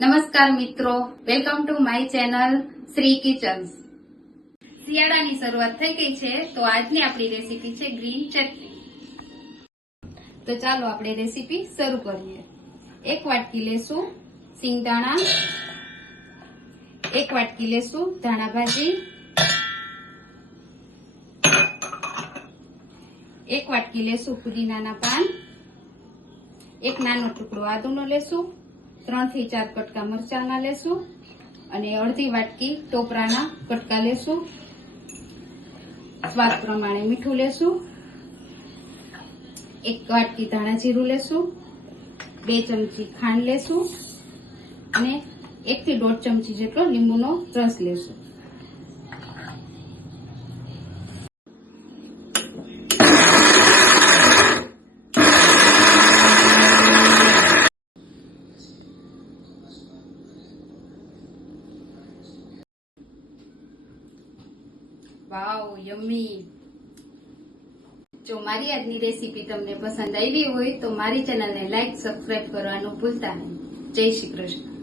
નમસ્કાર મિત્રો, welcome to my channel Shri kitchens. શિયાળાની શરૂઆત થઈ ગઈ છે તો આજની આપણી રેસીપી છે ગ્રીન ચટણી। તો ચાલો આપણે રેસીપી શરૂ કરીએ। 1 વાટકી લેશું સિંગદાણા, 1 વાટકી લેશું ધાણા ભાજી, 1 વાટકી લેશું પુદીનાના પાન, 1 નાનો ટુકડો આદુનો લેશું, 3 થી 4 કટકા મરચાંના લેશું અને અડધી વાટકી ટોપરાના કટકા લેશું। સ્વાદ પ્રમાણે મીઠું લેશું, 1 વાટકી ધાણા જીરું લેશું, 2 ચમચી ખાંડ લેશું અને 1 થી 1.5 ચમચી જેટલો લીંબુનો રસ લેશું। વાવ, યમ્મી। જો મારી આજની રેસીપી તમને પસંદ આવી હોય તો મારી ચેનલને લાઈક, સબસ્ક્રાઇબ કરવાનું ભૂલતા નહીં। જય શ્રી કૃષ્ણ।